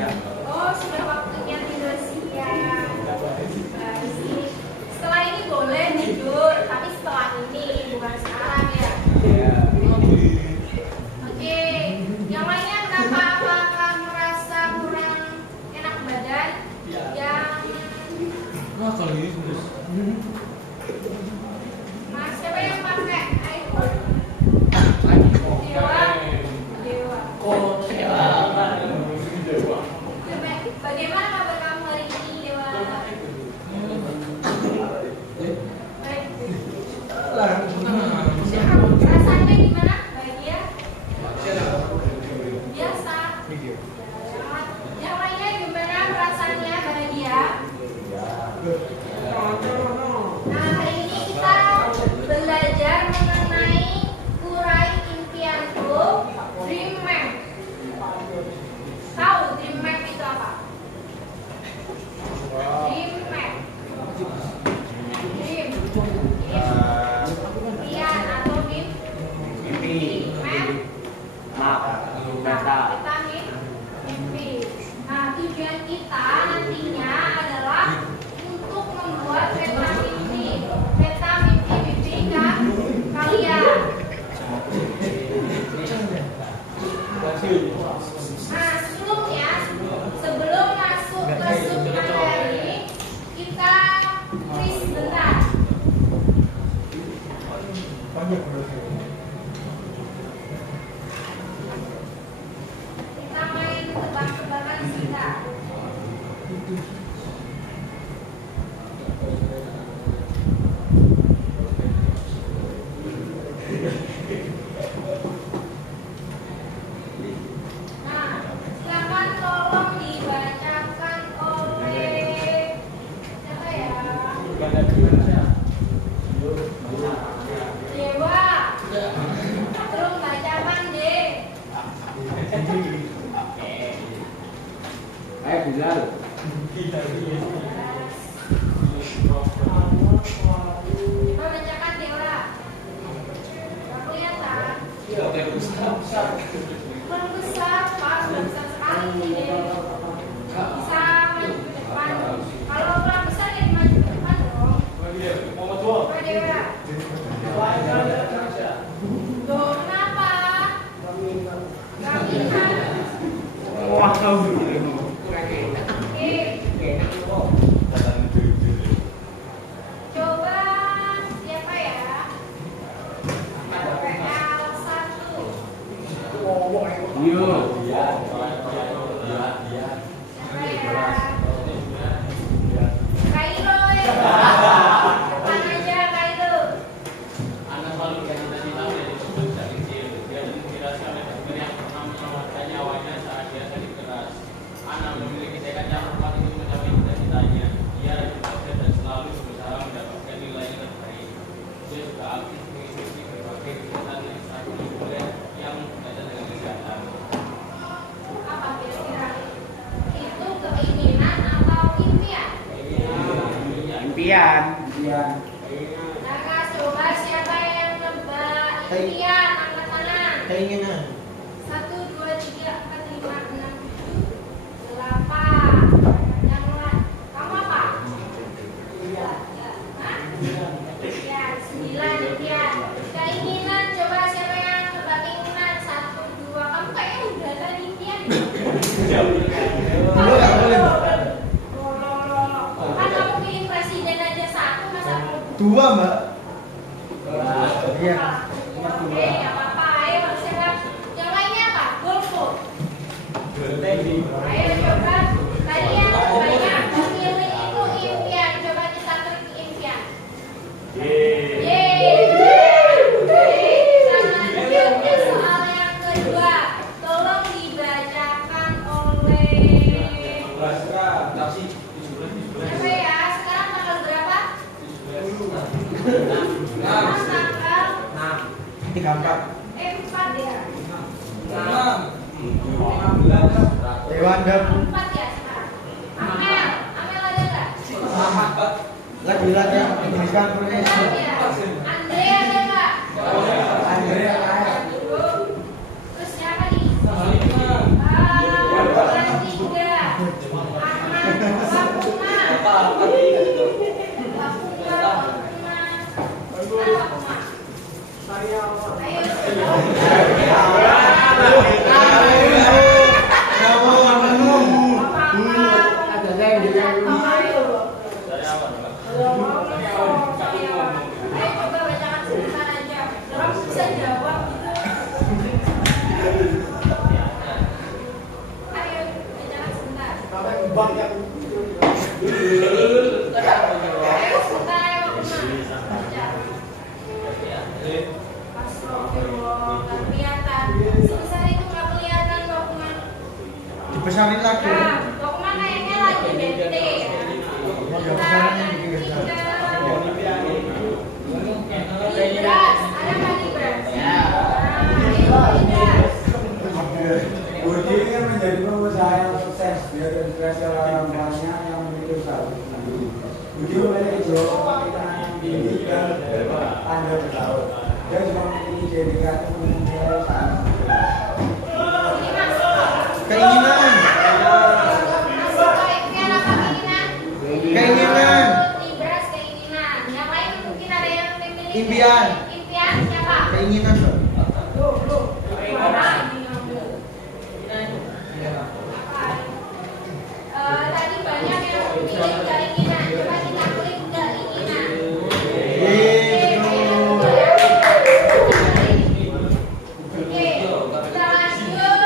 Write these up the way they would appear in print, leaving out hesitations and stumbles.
Oh, sudah waktunya tidur siang. Setelah ini boleh tidur, tapi setelah ini bukan sekarang ya. Oke, yang lainnya kenapa? Apakah merasa kurang enak badan? Wah, kalau gini terus. Mas, siapa yang pakai iPhone? Dewa. Bagaimana kabar kamu hari ini, Dewa? Baik. Rasanya gimana? Bahagia? Biasa. Yang lainnya gimana perasaannya? Bahagia? Nah, hari ini kita belajar mengenai urai impianku, dream map. Tahu dream map itu apa? Dream map. Dream. Impian atau mimpi. Map. Kita mimpi. Nah, tujuan kita nantinya adalah untuk membuat peta mimpi kalian. Nah, sebelum masuk ke submateri, kita quiz bentar. Kita main tebak-tebakan singkat. Nah, silakan tolong dibacakan oleh siapa ya? Dewa. Tolong bacakan deh. Bilal. Coba bacakan Dewa. Gak kelihatan. Kurang besar, Pak. Sudah besar sekali nih, Dewa. Bisa maju ke depan. Kalau kurang besar ya maju ke depan dong. Coba Dewa. Loh, kenapa? Gak bisa. Wah, kau dulu. Oke. Coba siapa ya? PL1. Yo. Siapa ya? Kairo ya. Depan aja Kairo. Apa kira-kira? Itu keinginan atau impian? Impian. Nah, coba siapa yang nebak impian? Angkat tangan. Keinginan. 1, 2, 3, 4, 5, 6, 7, 8. Yang lain. Kamu apa? Hah? Ya, 9 impian. Keinginan, coba siapa yang nebak keinginan? 1, 2. Kamu kayaknya udah tadi impian. Kan kamu pilih presiden aja 1, masa kamu 2, Mbak. Iya. Oke, nggak apa-apa. Ayo, siapa? Yang lainnya apa? Golput. Ayo coba. Tadi yang banyak memilih itu impian. Coba kita klik impian. Yeay. Lanjut ke soal yang kedua. Tolong dibacakan oleh siapa ya? Sekarang tanggal berapa? Sekarang tanggal 34. 4 ya? Dewan dan 4 ya sekarang. Amel ada nggak? lagi latihan pendidikan Ada profesional. ya? Andre ada nggak? Andrea Terus siapa nih? Bulan 3. Ayo kita lewat kemana? Astagfirullah, nggak kelihatan. Sebesar itu nggak kelihatan Lokman. Dibesarin lagi. Nah, Lokman kayaknya lagi bete ya. Libras, ada nggak Libras? Nah, itu Libras. Budi ini kan menjadi pengusaha yang sukses. Dia terinspirasi oleh orang tuanya yang memiliki usaha. Budi memiliki jiwa kita yang tinggi dan pandai bertaut. Dia juga memiliki ide kreatif memulai usaha. Ini masuk. Keinginan. Masuk ke impian apa keinginan? Keinginan. Libras keinginan. Yang lain mungkin ada yang memiliki Impian. Impian siapa? Keinginan. Orang ini ngambil. Tadi banyak yang pilih keinginan. Coba kita klik keinginan. Oke, kita lanjut.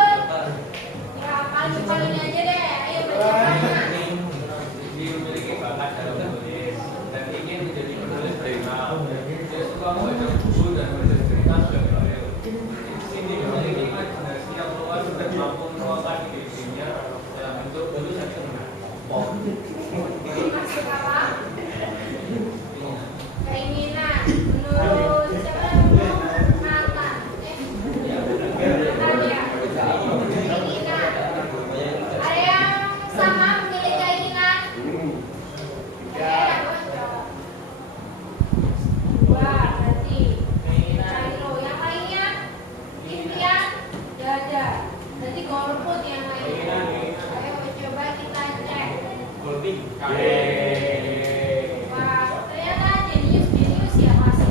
Ya paling aja deh. Ayo baca. Memiliki bakat dalam menulis dan ingin menjadi penulis terkenal. Dia suka membaca buku dan menulis cerita sudah berakhir. Ini memiliki imajinasi yang luas dan mampu menuangkan ide-idenya dalam bentuk tulisan yang menarik. Ini masuk apa? Keinginan. Menurut siapa yang ngomong? Mantan. Mantan ya. Keinginan. Ada yang sama memilih keinginan? Wah, berarti Cairo. Yang lainnya impian, dada. Berarti golput yang lainnya. Ayo coba kita cek. Wah, ternyata jenius ya masih.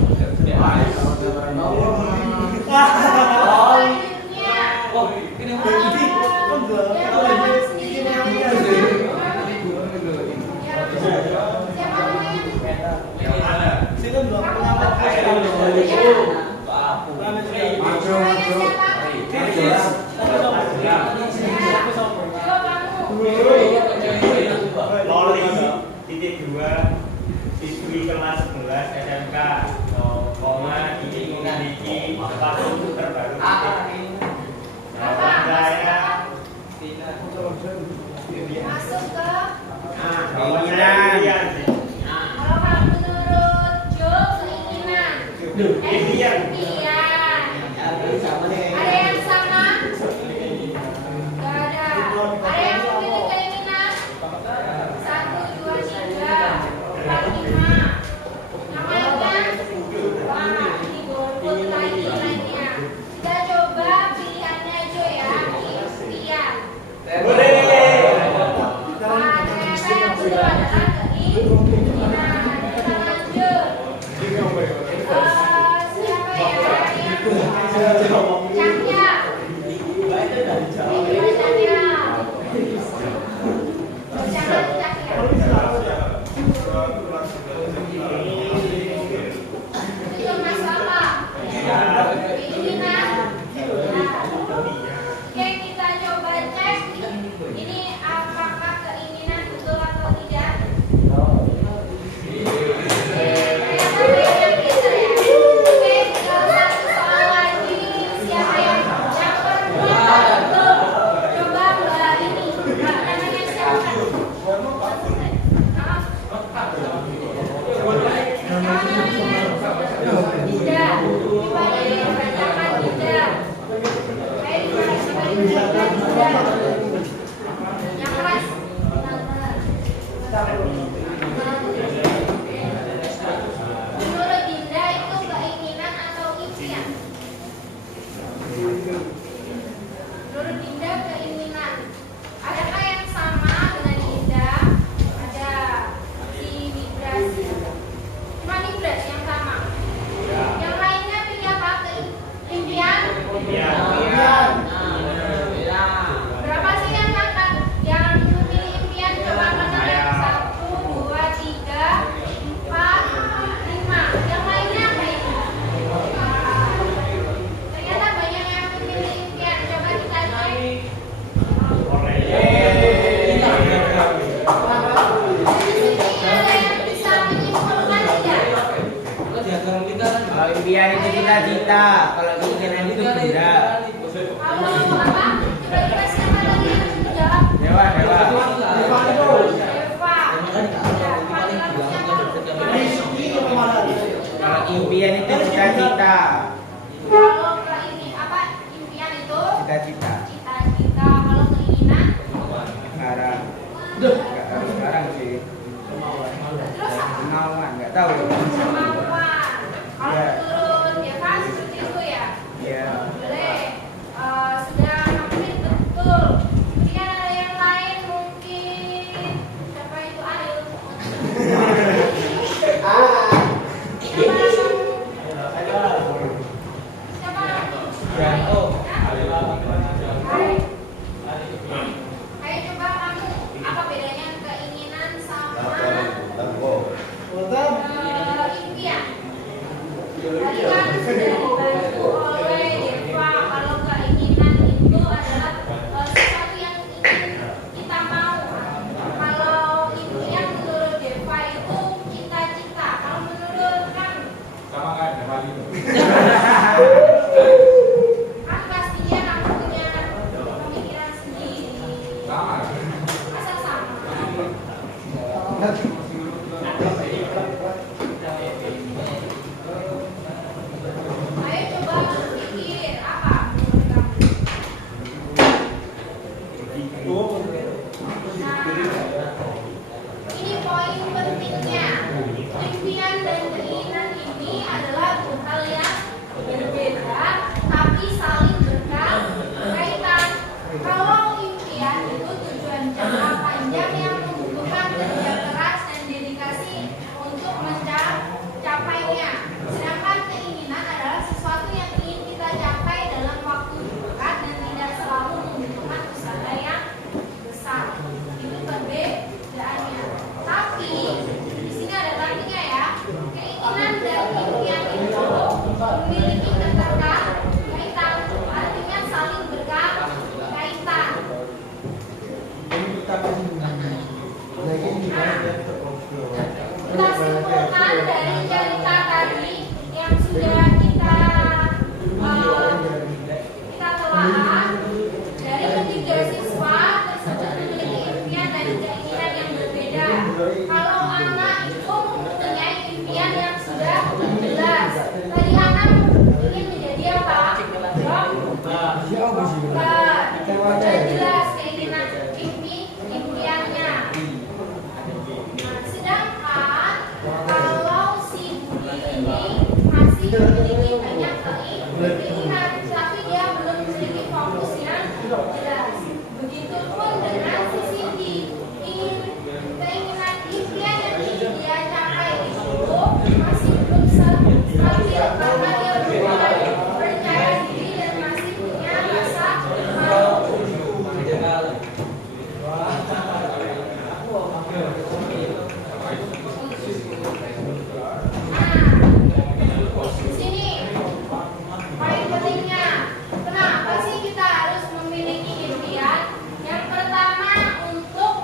Loli titik 2 siswi kelas 11 SMK koma ingin memiliki sepatu terbaru saya Masuk ke keinginan kalau menurut Jo keinginan. impian Impian. Ada yang sama? Gak ada. Ada yang memilih keinginan? 1, 2, 3, 4, 5. Yang lainnya? Wah, ini golput lagi lainnya. Kita coba pilihannya Jo ya. Impian. boleh Wah, ternyata yang kedua adalah keinginan. Kita lanjut. Siapa ya? Cahya. Ini Cahya. Jangan Cahya. Itu masalah. Keinginan. Oke, kita coba cek. Ini apakah keinginan betul atau tidak? Ayo coba berpikir apa menurut kamu? Nah, ini poin pentingnya. Impian dan keinginan ini adalah dua hal yang berbeda, tapi saling berkaitan. Kalau impian itu tujuan jangka panjang yang membutuhkan kerja keras dan dedikasi untuk mencapainya. Sedangkan keinginan adalah sesuatu yang ingin kita capai dalam waktu dekat dan tidak selalu membutuhkan usaha yang besar. Itu perbedaannya. Tapi di sini ada tapinya ya. Keinginan dan impian itu memiliki keterkaitan, artinya saling berkaitan. Kita simpulkan dari cerita tadi yang sudah kita telah dari ketiga siswa tersebut memiliki impian dan keinginan yang berbeda. Kalau anak itu mempunyai impian yang sudah jelas. Tadi anak ingin menjadi apa? Dokter. Sudah jelas keinginan impiannya. Nah, sedangkan kalau si Budi ini masih memiliki banyak keinginan, tapi dia belum memiliki fokus yang jelas. Begitupun dengan si Cindy, keinginan impian yang ingin dia capai itu masih belum stabil karena dia belum percaya diri dan masih punya rasa malu. Di sini poin pentingnya, kenapa sih kita harus memiliki impian? Yang pertama, untuk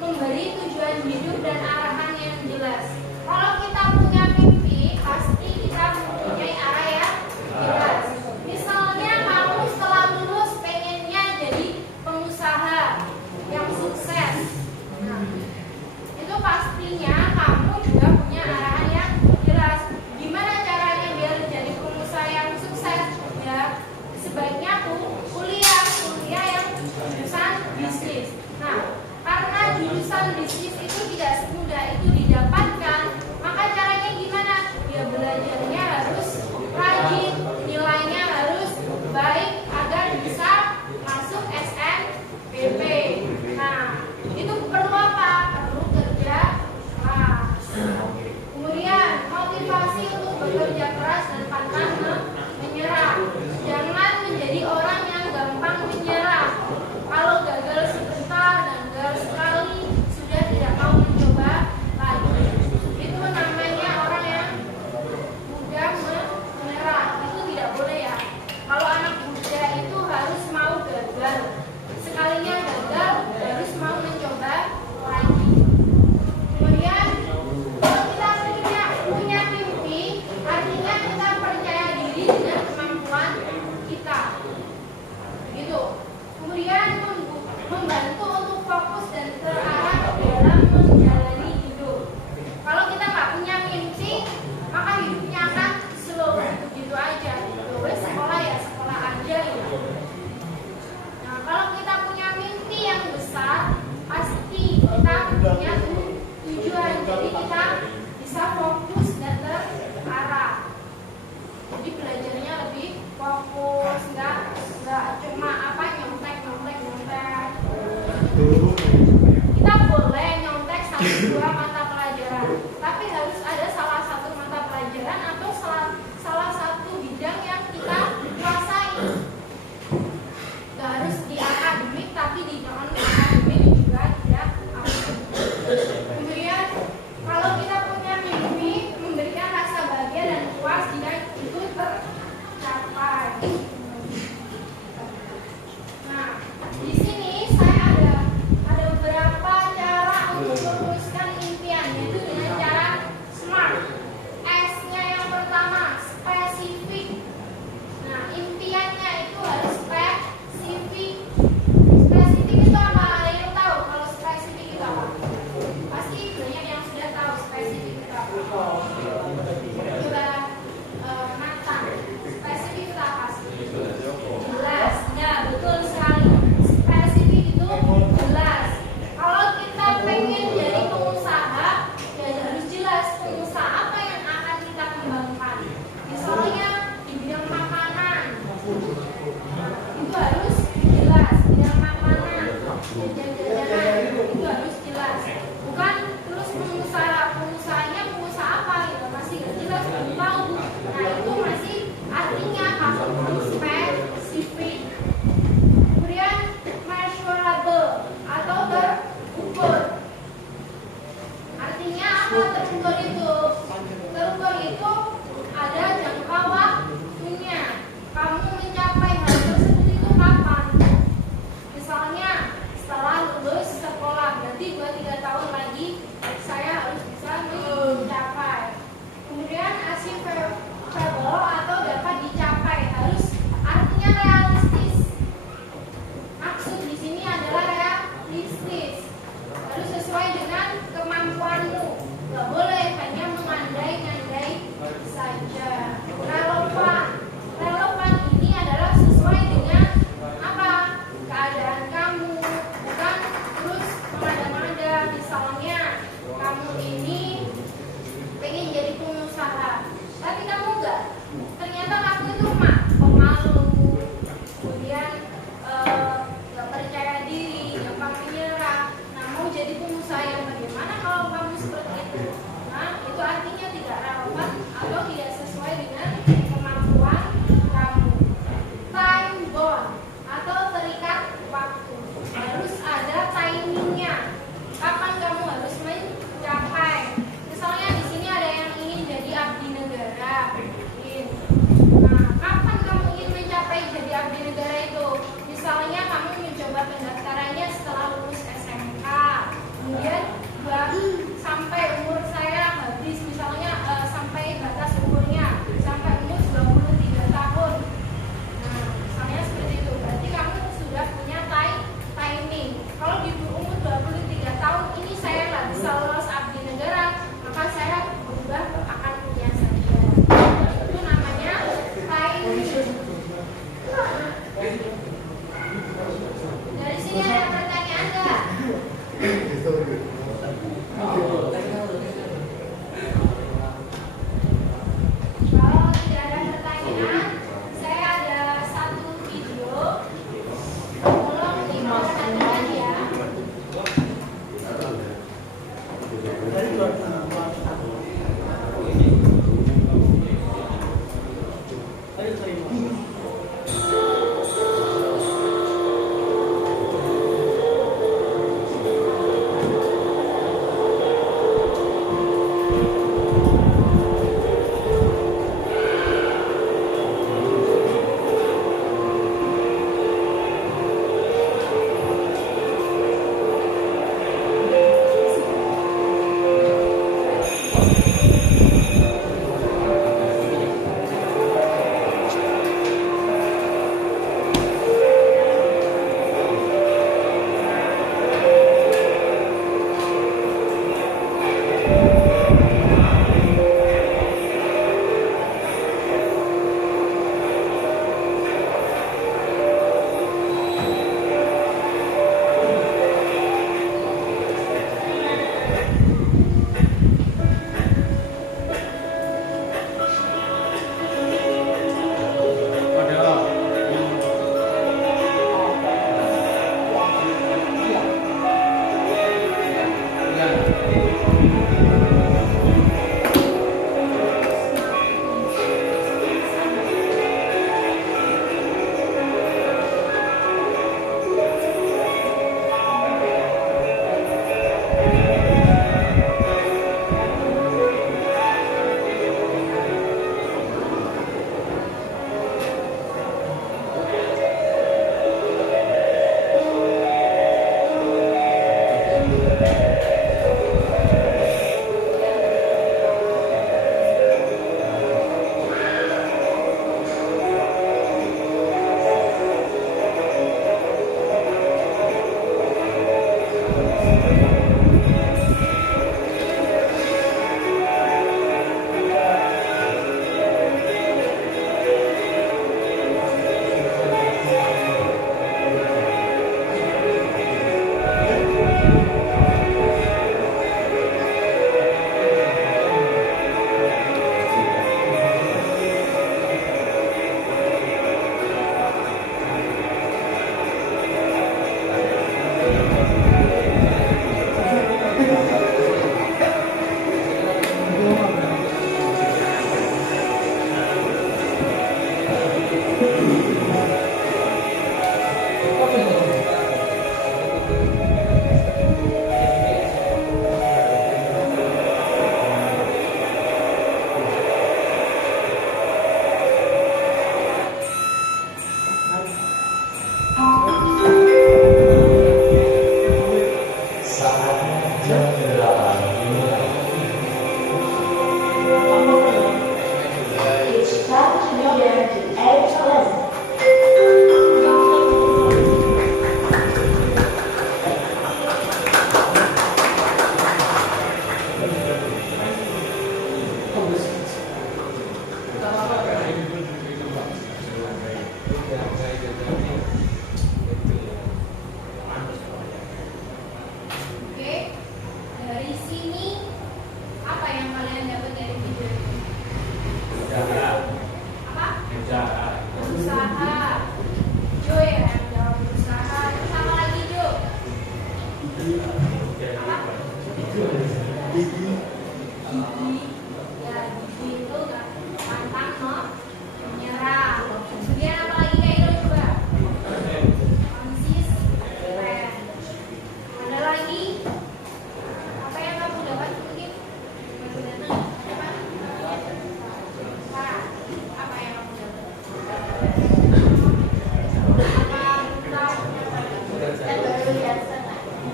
memberi tujuan hidup dan arahan yang jelas. Kalau kita punya mimpi, pasti kita mempunyai arah yang jelas. Misalnya kamu setelah lulus pengennya jadi pengusaha yang sukses. Nah, itu pastinya kamu juga punya arahan yang jelas. Gimana caranya biar jadi pengusaha yang sukses? Ya, sebaiknya kuliah yang jurusan bisnis. Nah, karena jurusan bisnis itu tidak semudah itu didapatkan, maka caranya gimana? Ya belajarnya harus rajin, nilainya harus baik agar bisa masuk SNBP. Nah, itu perlu apa? Perlu kerja keras. Kemudian motivasi untuk bekerja keras dan pantang menyerah. Jangan menjadi orang yang gampang menyerah. Kalau gagal sebentar dan gagal sekali, sudah tidak mau mencoba lagi. Itu namanya orang yang mudah menyerah. Itu tidak boleh ya. Kalau anak muda itu harus mau gagal. Sekalinya gagal, harus mau mencoba lagi. Kemudian kalau kita punya mimpi, artinya kita percaya diri dengan kemampuan kita. Gitu. Kemudian membantu untuk fokus dan terarah dalam menjalani hidup. Kalau kita nggak punya mimpi, maka hidupnya akan slow, begitu aja. Sekolah ya sekolah aja gitu. Nah, kalau kita punya mimpi yang besar, pasti kita punya tujuan. Jadi kita bisa fokus dan terarah. Jadi belajarnya lebih fokus, nggak cuma apa nyontek. Kita boleh nyontek 1-2 mata pelajaran, tapi harus ada salah satu mata pelajaran atau salah satu bidang yang kita kuasai. Gak harus di akademik, tapi di non akademik juga tidak apa. Kemudian kalau kita punya mimpi, memberikan rasa bahagia dan puas jika itu tercapai. Nah, di sini saya ada beberapa cara untuk merumuskan impian Kalau tidak ada pertanyaan, saya ada satu video. Tolong diperhatikan ya.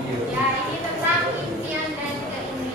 Ya, ini tentang impian dan keinginan.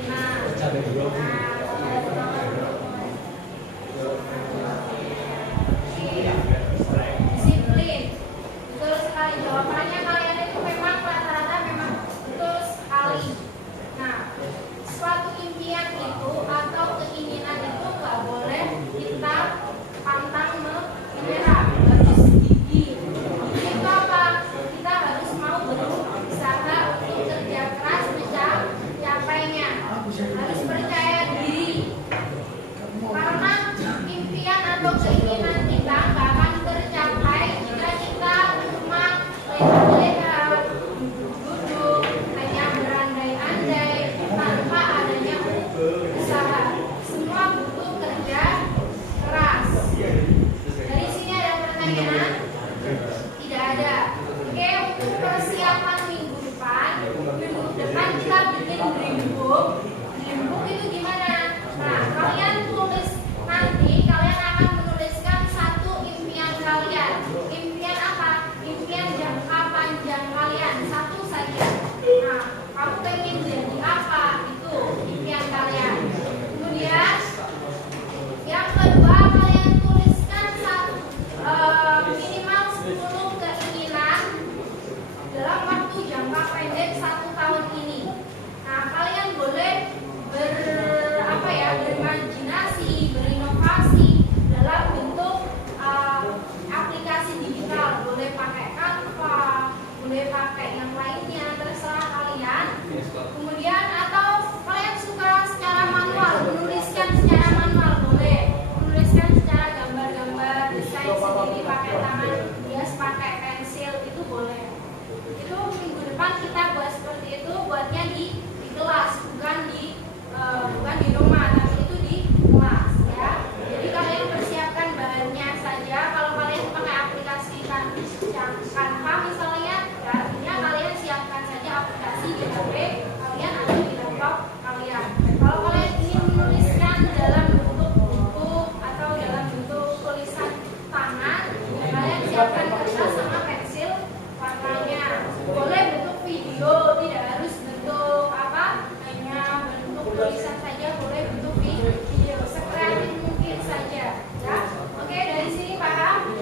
HP kalian atau di laptop kalian. Kalau kalian ingin menuliskan dalam bentuk buku atau dalam bentuk tulisan tangan, ya kalian siapkan kertas sama pensil warnanya. Boleh bentuk video, tidak harus bentuk apa, hanya bentuk tulisan saja, boleh bentuk video, sekreatif mungkin saja. Ya, oke, dari sini paham?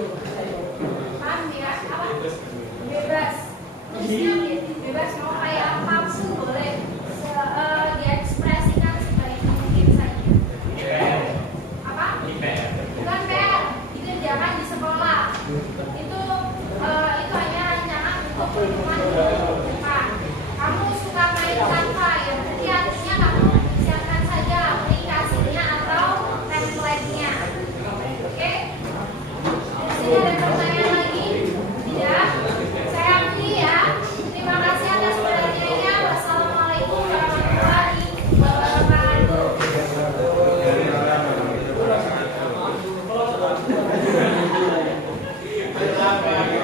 Paham ya? Apa? Bebas. Tulisnya bebas, mau kayak apapun boleh. Diekspresikan sebaik mungkin saja. Apa? Bukan PR, dikerjakan di sekolah. Itu hanya rancangan untuk pertemuan di depan. Kamu suka main Canva ya, berarti artinya kamu siapkan saja aplikasinya atau template-nya. Oke? Di sini ada pertanyaan lagi? Tidak? Saya akhiri ya. Terima kasih atas perhatiannya. Wassalamualaikum warahmatullahi wabarakatuh. Oh, pertanyaannya sudah?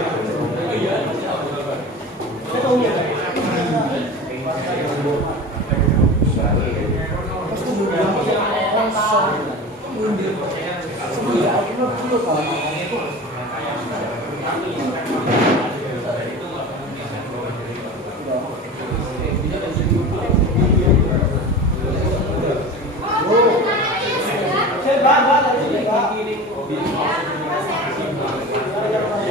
Ya, maka saya